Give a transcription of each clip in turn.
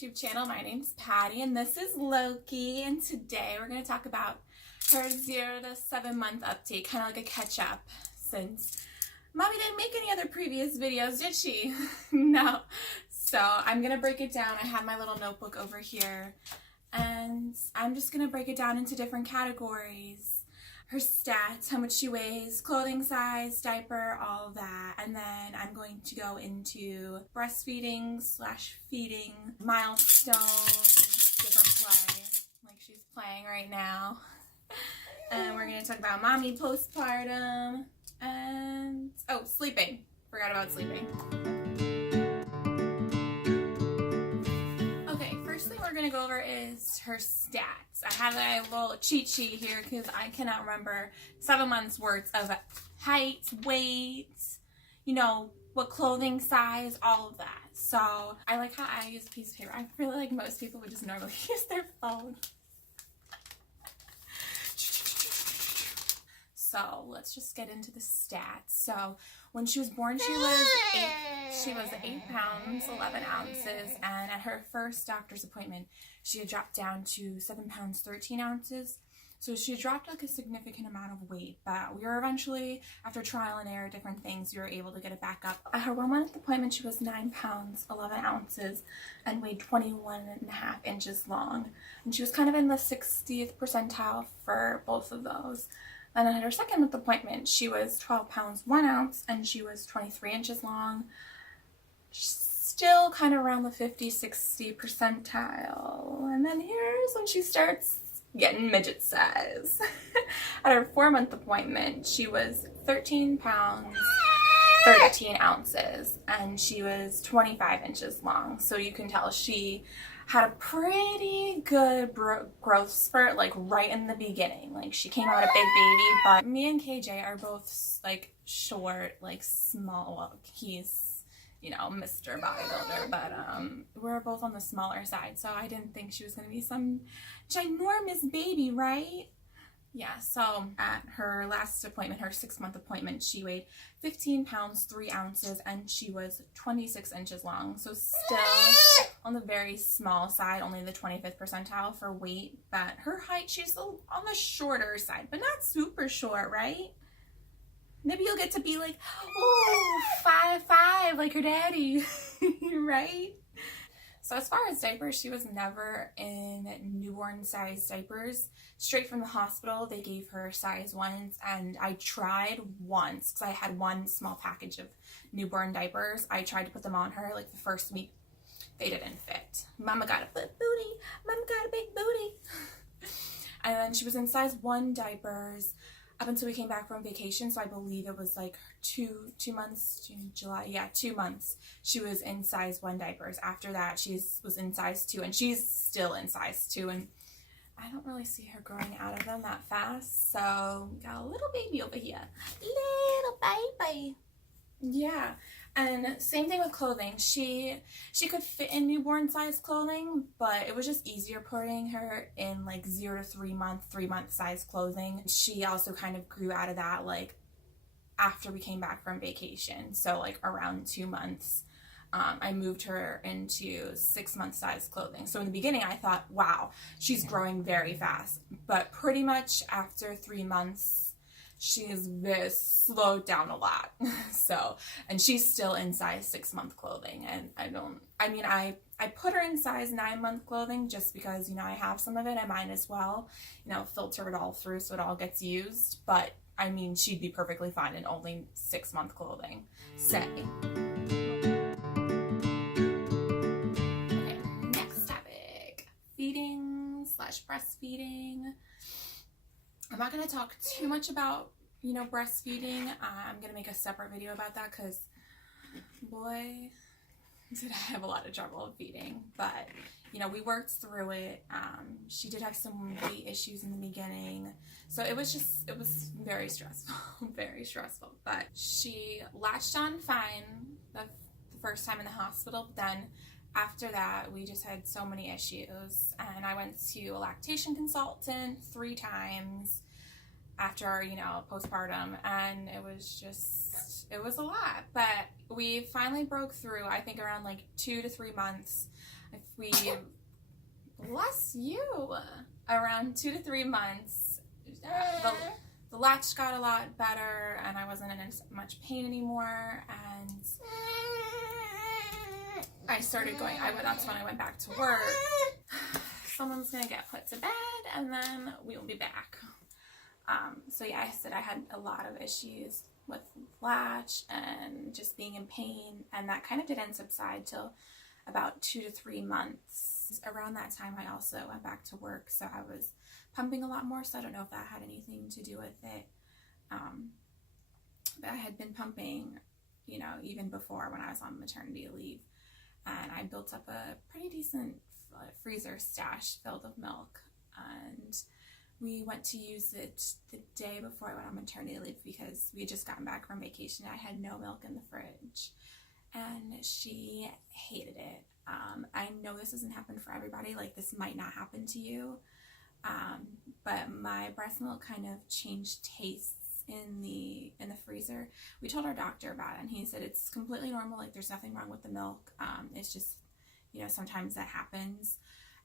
YouTube channel. My name's Patty and this is Loki, and today we're going to talk about her 0 to 7 month update, kind of like a catch up, since Mommy didn't make any other previous videos, did she? No. So I'm going to break it down. I have my little notebook over here and I'm just going to break it down into different categories. Her stats, how much she weighs, clothing size, diaper, all of that. And then I'm going to go into breastfeeding / feeding, milestones, different play, like she's playing right now. And we're going to talk about mommy postpartum and, oh, sleeping. Forgot about sleeping. Okay, first thing we're going to go over is her stats. I have a little cheat sheet here because I cannot remember 7 months worth of height, weight, you know, what clothing size, all of that. So I like how I use a piece of paper. I feel like most people would just normally use their phone. So let's just get into the stats. So when she was born, she was 8 pounds, 11 ounces, and at her first doctor's appointment, she had dropped down to 7 pounds, 13 ounces. So she dropped like a significant amount of weight, but we were eventually, after trial and error, different things, we were able to get it back up. At her 1 month appointment, she was 9 pounds, 11 ounces, and weighed 21.5 inches long. And she was kind of in the 60th percentile for both of those. And at her 2nd month appointment, she was 12 pounds, 1 ounce, and she was 23 inches long. Still kind of around the 50-60 percentile. And then here's when she starts getting midget size. At her 4 month appointment, she was 13 pounds, 13 ounces, and she was 25 inches long. So you can tell she had a pretty good growth spurt, like right in the beginning. Like she came out a big baby, but me and KJ are both like short, like small. Well, he's, you know, Mr. Bodybuilder, but we're both on the smaller side, so I didn't think she was gonna be some ginormous baby, right? Yeah, so at her last appointment, her 6 month appointment, she weighed 15 pounds, 3 ounces, and she was 26 inches long. So still on the very small side, only the 25th percentile for weight. But her height, she's on the shorter side, but not super short, right? Maybe you'll get to be like, oh, 5'5", like her daddy, right? So as far as diapers, she was never in newborn size diapers. Straight from the hospital, they gave her size 1s, and I tried once because I had one small package of newborn diapers. I tried to put them on her like the first week. They didn't fit. Mama got a big booty. Mama got a big booty. And then she was in size 1 diapers up until we came back from vacation, so I believe it was like two months, June, July, yeah, 2 months. She was in size 1 diapers. After that, she was in size 2, and she's still in size 2, and I don't really see her growing out of them that fast, so we got a little baby over here. Little baby. Yeah. And same thing with clothing. She could fit in newborn size clothing, but it was just easier putting her in like 0 to 3 month size clothing. She also kind of grew out of that like after we came back from vacation. So like around 2 months, I moved her into 6 month size clothing. So in the beginning I thought, wow, she's growing very fast. But pretty much after 3 months, she's slowed down a lot. So, and she's still in size 6 month clothing, and I put her in size 9 month clothing just because, you know, I have some of it. I might as well, you know, filter it all through so it all gets used. But I mean, she'd be perfectly fine in only 6 month clothing, say. Okay, next topic, feeding / breastfeeding. I'm not going to talk too much about, you know, breastfeeding. I'm going to make a separate video about that because, boy, did I have a lot of trouble feeding. But, you know, we worked through it. She did have some weight issues in the beginning. So it was very stressful, very stressful. But she latched on fine the first time in the hospital. But then after that, we just had so many issues, and I went to a lactation consultant 3 times after, you know, postpartum, and it was a lot. But we finally broke through, I think around like 2 to 3 months. if we, bless you, around 2 to 3 months, the latch got a lot better and I wasn't in as much pain anymore, and I started going, that's when I went back to work. Someone's gonna get put to bed and then we will be back. So yeah, I said I had a lot of issues with latch and just being in pain, and that kind of didn't subside till about 2 to 3 months. Around that time I also went back to work, so I was pumping a lot more, so I don't know if that had anything to do with it. But I had been pumping, you know, even before when I was on maternity leave, and I built up a pretty decent freezer stash filled with milk, and we went to use it the day before I went on maternity leave because we had just gotten back from vacation. I had no milk in the fridge, and she hated it. I know this doesn't happen for everybody, like this might not happen to you, but my breast milk kind of changed tastes in the freezer. We told our doctor about it and he said it's completely normal, like there's nothing wrong with the milk, it's just, you know, sometimes that happens.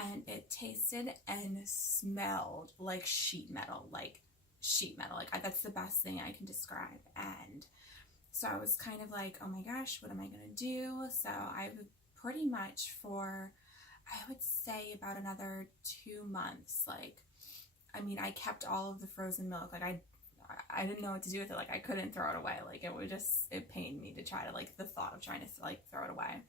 And it tasted and smelled like sheet metal, like that's the best thing I can describe. And so I was kind of like, oh my gosh, what am I gonna do? So I would pretty much for, I would say about another 2 months, like, I mean, I kept all of the frozen milk. Like I didn't know what to do with it. Like I couldn't throw it away. Like it pained me to try to, like, the thought of trying to like throw it away.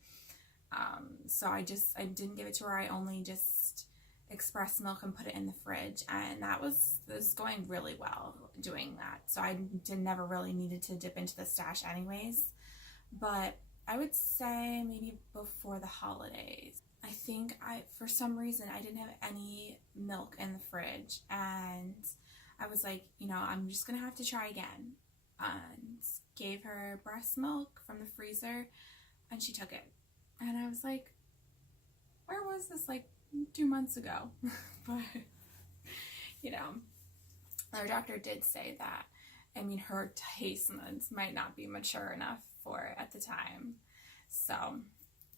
So I didn't give it to her. I only just expressed milk and put it in the fridge, and that was going really well doing that. So I never really needed to dip into the stash anyways. But I would say maybe before the holidays, I think for some reason I didn't have any milk in the fridge, and I was like, you know, I'm just gonna have to try again, and gave her breast milk from the freezer, and she took it. And I was like, where was this like 2 months ago? But, you know, our doctor did say that, I mean, her taste buds might not be mature enough for it at the time. So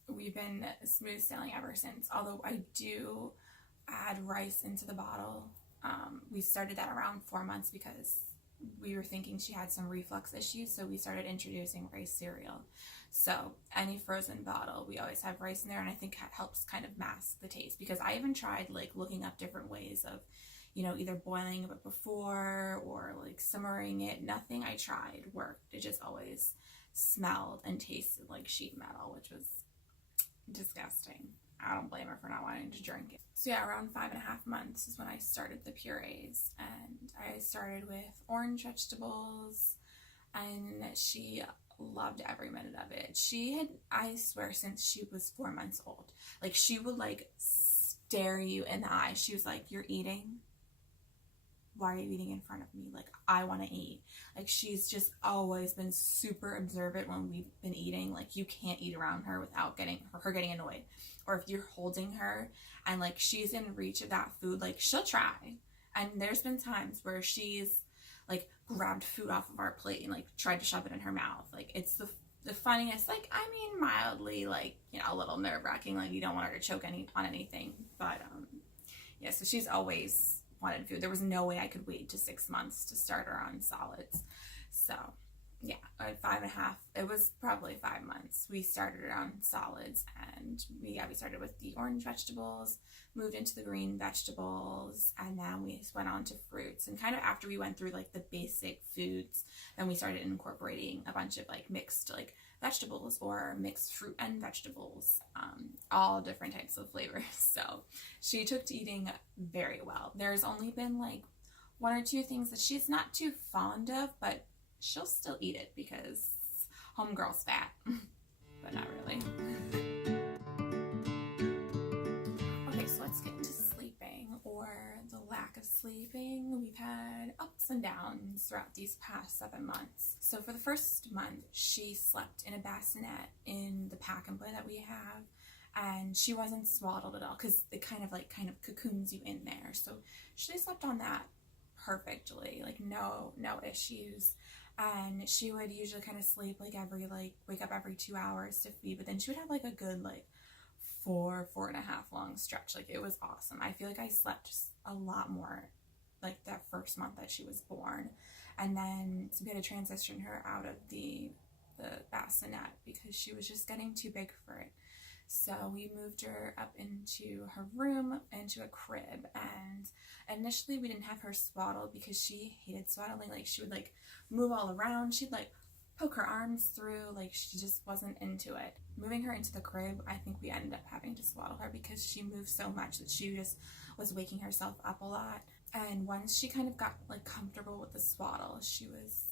we've been smooth sailing ever since. Although I do add rice into the bottle. We started that around 4 months because we were thinking she had some reflux issues, so we started introducing rice cereal. So any frozen bottle, we always have rice in there, and I think that helps kind of mask the taste, because I even tried like looking up different ways of, you know, either boiling it before or like simmering it. Nothing I tried worked. It just always smelled and tasted like sheet metal, which was disgusting. I don't blame her for not wanting to drink it. So yeah, around 5.5 months is when I started the purees, and I started with orange vegetables, and she loved every minute of it. She had, I swear, since she was 4 months old, like she would like stare you in the eye. She was like, you're eating? Why are you eating in front of me? Like, I want to eat. Like, she's just always been super observant when we've been eating. Like, you can't eat around her without her getting annoyed. Or if you're holding her and like she's in reach of that food, like she'll try. And there's been times where she's like grabbed food off of our plate and like tried to shove it in her mouth. Like, it's the funniest, like, I mean, mildly, like, you know, a little nerve-wracking. Like, you don't want her to choke on anything. But yeah, so she's always wanted food. There was no way I could wait to 6 months to start her on solids. So yeah, at 5.5, it was probably 5 months, we started her on solids, and we started with the orange vegetables, moved into the green vegetables, and then we went on to fruits. And kind of after we went through like the basic foods, then we started incorporating a bunch of like mixed like vegetables or mixed fruit and vegetables, all different types of flavors. So she took to eating very well. There's only been like 1 or 2 things that she's not too fond of, but she'll still eat it because homegirl's fat, but not really. Okay, so let's get into sleeping, or the lack of sleeping. We've had ups and downs throughout these past 7 months. So for the first month, she slept in a bassinet in the pack and play that we have, and she wasn't swaddled at all because it kind of cocoons you in there. So she slept on that perfectly, like no issues. And she would usually kind of sleep like wake up every 2 hours to feed, but then she would have like a good like 4.5 long stretch. Like, it was awesome. I feel like I slept just a lot more like that first month that she was born. And then so we had to transition her out of the bassinet because she was just getting too big for it. So we moved her up into her room, into a crib, and initially we didn't have her swaddled because she hated swaddling. Like, she would like move all around. She'd like poke her arms through, like she just wasn't into it. Moving her into the crib, I think we ended up having to swaddle her because she moved so much that she just was waking herself up a lot. And once she kind of got like comfortable with the swaddle, she was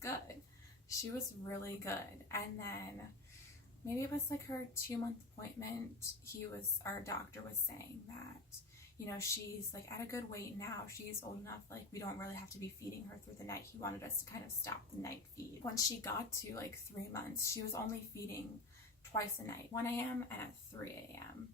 good. She was really good. And then maybe it was like her 2-month appointment, our doctor was saying that, you know, she's like at a good weight now. She's old enough, like we don't really have to be feeding her through the night. He wanted us to kind of stop the night feed. Once she got to like 3 months, she was only feeding twice a night, 1 a.m. and at 3 a.m.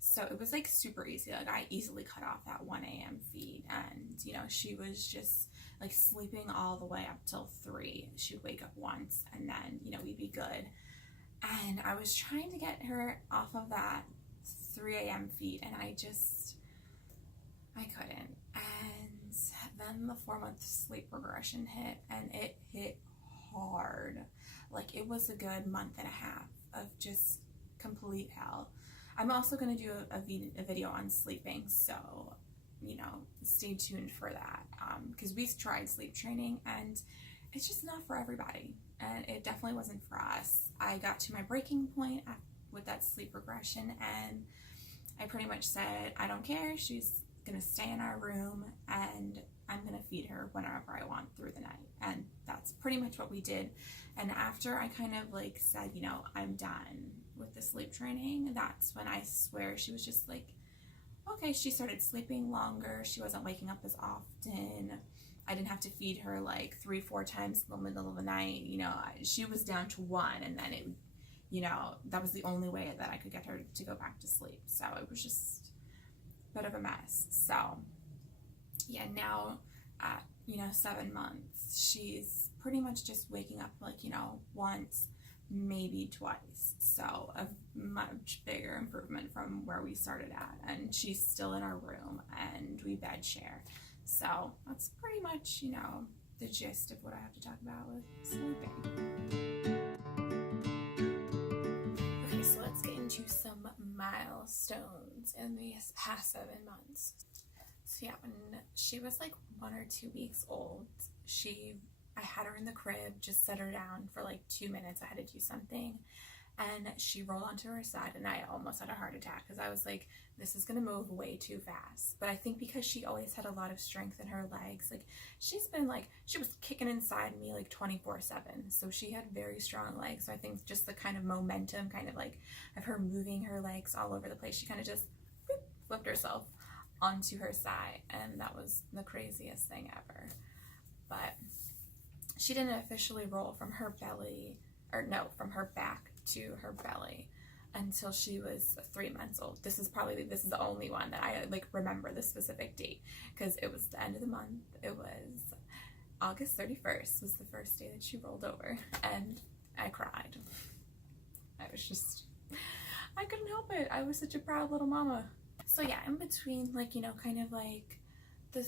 So it was like super easy. Like, I easily cut off that 1 a.m. feed, and you know, she was just like sleeping all the way up till 3. She'd wake up once and then, you know, we'd be good. And I was trying to get her off of that 3 a.m. feed, and I couldn't. And then the 4-month sleep regression hit, and it hit hard. Like, it was a good month and a half of just complete hell. I'm also going to do a video on sleeping, so, you know, stay tuned for that, because we tried sleep training, and it's just not for everybody, and it definitely wasn't for us. I got to my breaking point with that sleep regression, and I pretty much said, I don't care, she's gonna stay in our room, and I'm gonna feed her whenever I want through the night. And that's pretty much what we did. And after I kind of like said, you know, I'm done with the sleep training, that's when I swear she was just like, okay, she started sleeping longer, she wasn't waking up as often, I didn't have to feed her like 3-4 times in the middle of the night. You know, she was down to 1, and then it, you know, that was the only way that I could get her to go back to sleep. So it was just a bit of a mess. So yeah, now at, you know, 7 months, she's pretty much just waking up like, you know, once, maybe twice. So a much bigger improvement from where we started at, and she's still in our room and we bed share. So that's pretty much, you know, the gist of what I have to talk about with sleeping. Okay, so let's get into some milestones in these past 7 months. So yeah, when she was like 1 or 2 weeks old, I had her in the crib, just set her down for like 2 minutes. I had to do something, and she rolled onto her side, and I almost had a heart attack because I was like, this is gonna move way too fast. But I think because she always had a lot of strength in her legs, like she was kicking inside me like 24/7, so she had very strong legs. So I think just the kind of momentum, kind of like of her moving her legs all over the place, she kind of just flipped herself onto her side, and that was the craziest thing ever. But she didn't officially roll from her back to her belly until she was 3 months old. This is the only one that I like remember the specific date, because it was the end of the month. It was August 31st was the first day that she rolled over, and I cried. I couldn't help it. I was such a proud little mama. So yeah, in between, like, you know, kind of like the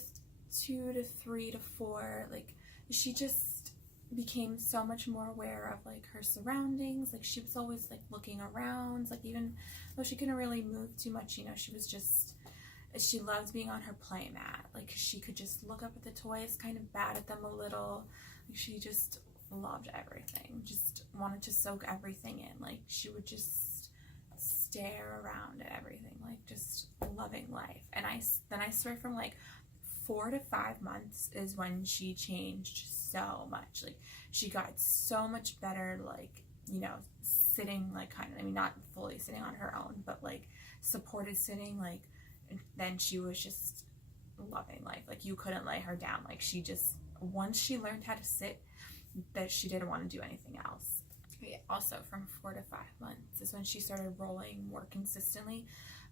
2 to 3 to 4, like she just became so much more aware of like her surroundings. Like, she was always like looking around, like even though she couldn't really move too much, you know, she loved being on her play mat. Like, she could just look up at the toys, kind of bat at them a little. Like, she just loved everything, just wanted to soak everything in. Like, she would just stare around at everything, like just loving life. And I swear from like 4 to 5 months is when she changed so much. Like, she got so much better, like, you know, sitting, like, kind of, I mean, not fully sitting on her own, but like supported sitting. Like, then she was just loving life. Like, you couldn't lay her down. Like, she just, once she learned how to sit, that she didn't want to do anything else. Also, from 4 to 5 months is when she started rolling more consistently,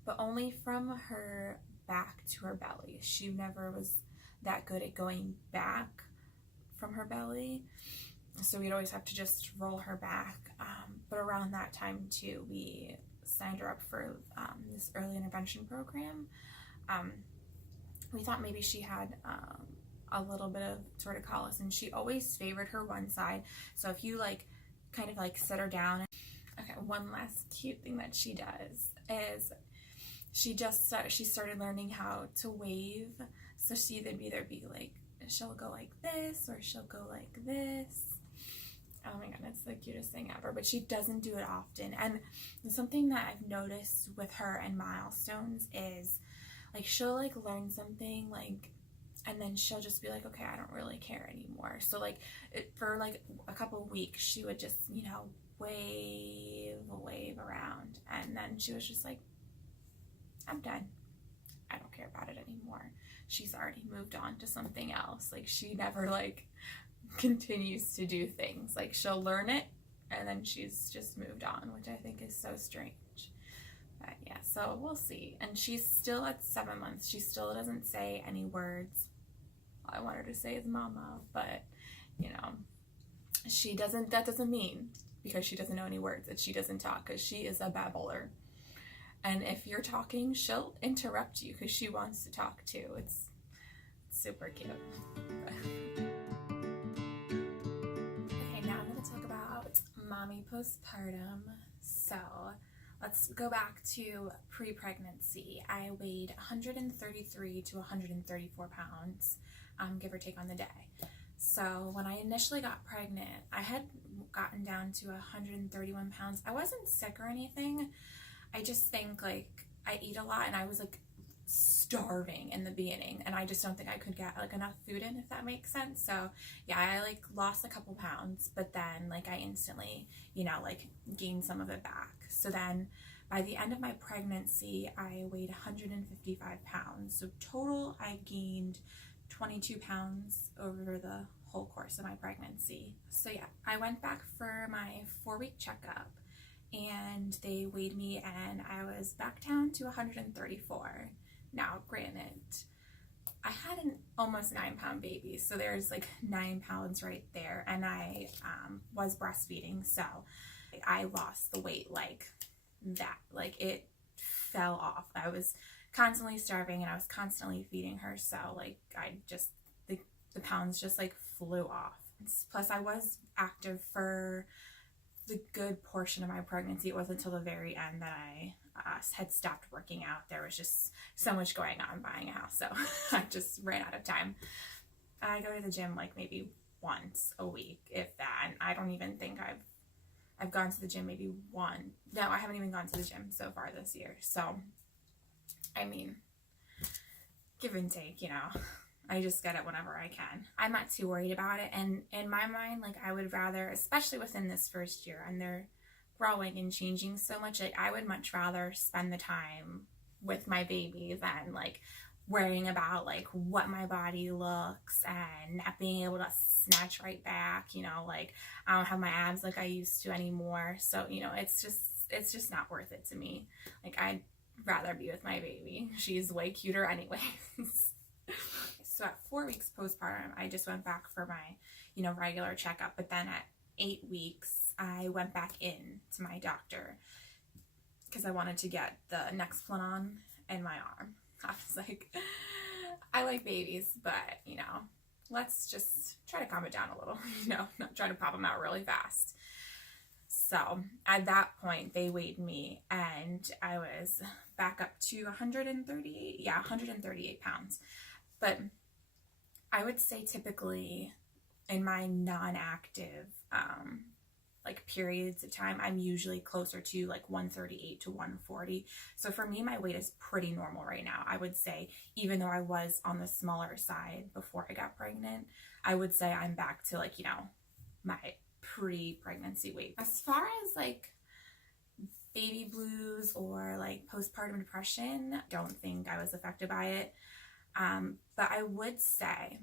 but only from her back to her belly. She never was that good at going back from her belly. So we'd always have to just roll her back. But around that time too, we signed her up for this early intervention program. We thought maybe she had a little bit of torticollis, and she always favored her one side. So if you like kind of like sit her down. Okay, one last cute thing that she does is she started learning how to wave. So she'd either be like, she'll go like this or she'll go like this. Oh my god, it's the cutest thing ever. But she doesn't do it often. And something that I've noticed with her and milestones is like she'll like learn something like, and then she'll just be like, okay, I don't really care anymore. So like for like a couple of weeks she would just, you know, wave around, and then she was just like, I'm done. I don't care about it anymore. She's already moved on to something else. Like she never like continues to do things. Like she'll learn it and then she's just moved on, which I think is so strange. But yeah, so we'll see. And she's still at 7 months. She still doesn't say any words. All I want her to say is mama, but you know, she doesn't, that doesn't mean because she doesn't know any words that she doesn't talk, because she is a babbler. And if you're talking, she'll interrupt you because she wants to talk too. It's super cute. Okay, now I'm going to talk about mommy postpartum. So let's go back to pre-pregnancy. I weighed 133 to 134 pounds, give or take on the day. So when I initially got pregnant, I had gotten down to 131 pounds. I wasn't sick or anything. I just think like I eat a lot and I was like starving in the beginning, and I just don't think I could get like enough food in, if that makes sense. So yeah, I like lost a couple pounds, but then like I instantly, you know, like gained some of it back. So then by the end of my pregnancy, I weighed 155 pounds. So total, I gained 22 pounds over the whole course of my pregnancy. So yeah, I went back for my 4-week checkup and they weighed me and I was back down to 134. Now, granted, I had an almost 9-pound baby, so there's like 9 pounds right there, and I was breastfeeding, so I lost the weight like that. Like it fell off. I was constantly starving and I was constantly feeding her, so like I just, the pounds just like flew off. Plus I was active for the good portion of my pregnancy. It wasn't until the very end that I had stopped working out. There was just so much going on buying a house, so I just ran out of time. I go to the gym like maybe once a week, if that, and I don't even think I've gone to the gym maybe one. No, I haven't even gone to the gym so far this year. So I mean, give and take, you know, I just get it whenever I can. I'm not too worried about it, and in my mind, like I would rather, especially within this first year, and they're growing and changing so much, like I would much rather spend the time with my baby than like worrying about like what my body looks and not being able to snatch right back, you know, like I don't have my abs like I used to anymore. So, you know, it's just not worth it to me. Like I'd rather be with my baby. She's way cuter anyways. So at 4 weeks postpartum, I just went back for my, you know, regular checkup. But then at 8 weeks, I went back in to my doctor because I wanted to get the Nexplanon in my arm. I was like, I like babies, but, you know, let's just try to calm it down a little, you know, not try to pop them out really fast. So at that point, they weighed me and I was back up to 138 pounds. But I would say typically in my non-active like periods of time, I'm usually closer to like 138 to 140. So for me, my weight is pretty normal right now. I would say, even though I was on the smaller side before I got pregnant, I would say I'm back to like, you know, my pre-pregnancy weight. As far as like baby blues or like postpartum depression, don't think I was affected by it. But I would say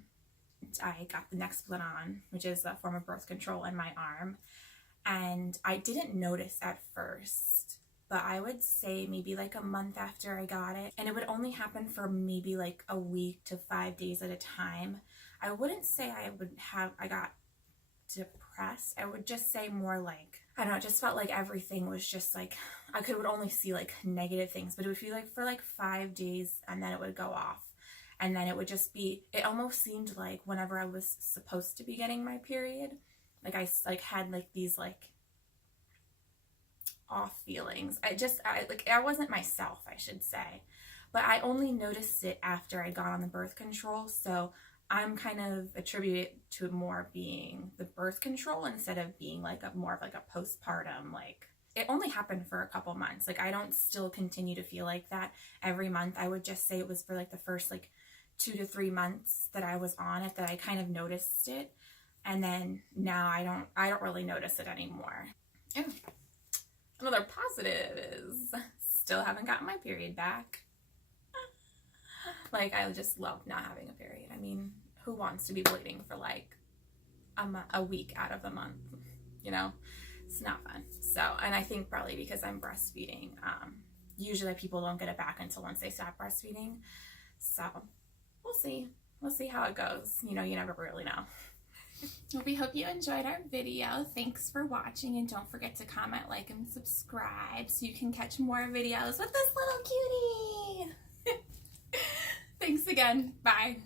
I got the Nexplanon, which is a form of birth control, in my arm. And I didn't notice at first, but I would say maybe like a month after I got it, and it would only happen for maybe like a week to 5 days at a time. I wouldn't say I got depressed. I would just say more like, I don't know, it just felt like everything was just like, would only see like negative things, but it would feel like for like 5 days and then it would go off. And then it would just be, it almost seemed like whenever I was supposed to be getting my period, like I like had like these like off feelings. I wasn't myself, I should say. But I only noticed it after I got on the birth control, so I'm kind of attributed to it more being the birth control instead of being like more of like a postpartum, like it only happened for a couple months. Like I don't still continue to feel like that every month. I would just say it was for like the first like 2 to 3 months that I was on it that I kind of noticed it. And then now I don't really notice it anymore. Yeah. Another positive is still haven't gotten my period back. Like, I just love not having a period. I mean, who wants to be bleeding for like a week out of the month? You know, it's not fun. So, and I think probably because I'm breastfeeding, usually people don't get it back until once they stop breastfeeding. So we'll see. We'll see how it goes. You know, you never really know. Well, we hope you enjoyed our video. Thanks for watching, and don't forget to comment, like, and subscribe so you can catch more videos with this little cutie. Thanks again. Bye.